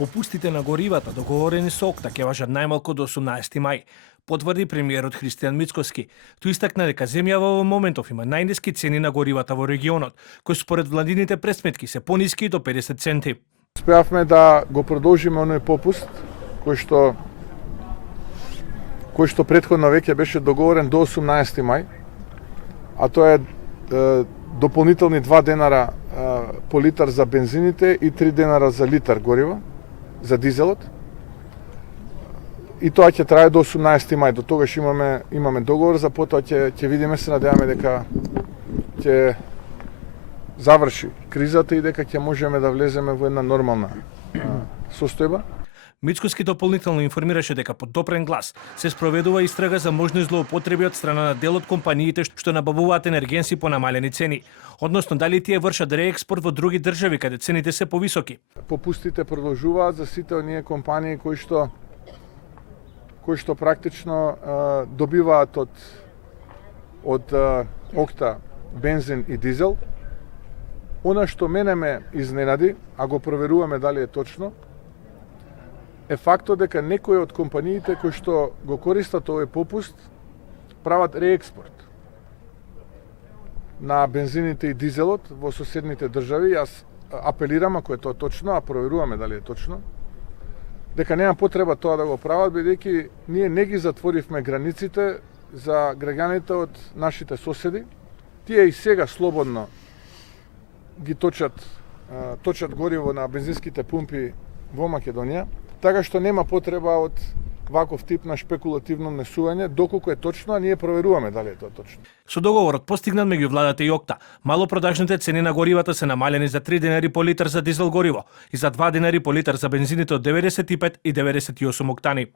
Попустите на горивата, договорени со ОКТА, ќе важат најмалку до 18 мај, потврди премиерот Христијан Мицкоски. Тој истакна дека земјава во моментов има најниски цени на горивата во регионот, кои според владините пресметки се пониски до 50 центи. Успеавме да го продолжиме оној попуст кој што претходно веќе беше договорен до 18 мај, а тоа е дополнителни 2 денара по литар за бензините и 3 денара за литар гориво за дизелот. И тоа ќе трае до 18 мај. До тогаш имаме договор, за потоа ќе видиме, се надеваме дека ќе заврши кризата и дека ќе можеме да влеземе во една нормална состојба. Мицкоски дополнително информираше дека под допрен глас се спроведува истрага за можни злоупотреби од страна на дел од компаниите што набавуваат енергенси по намалени цени, односно дали тие вршат реекспорт во други држави каде цените се повисоки. Попустите продолжуваат за сите оние компании кои што практично добиваат од ОКТА бензин и дизел. Она што мене ме изненади, а го проверуваме дали е точно, е фактот дека некои од компаниите кои што го користат овој попуст прават реекспорт на бензините и дизелот во соседните држави. Јас апелирам, ако е тоа точно, а проверуваме дали е точно, дека нема потреба тоа да го прават, бидејќи ние не ги затворивме границите за граѓаните од нашите соседи. Тие и сега слободно ги точат гориво на бензинските пумпи во Македонија, така што нема потреба од ваков тип на шпекулативно внесување, доколку е точно, а ние проверуваме дали е тоа точно. Со договорот постигнат меѓу владата и ОКТА, малопродажните цени на горивата се намалени за 3 денари по литар за дизел гориво и за 2 денари по литар за бензините од 95 и 98 октани.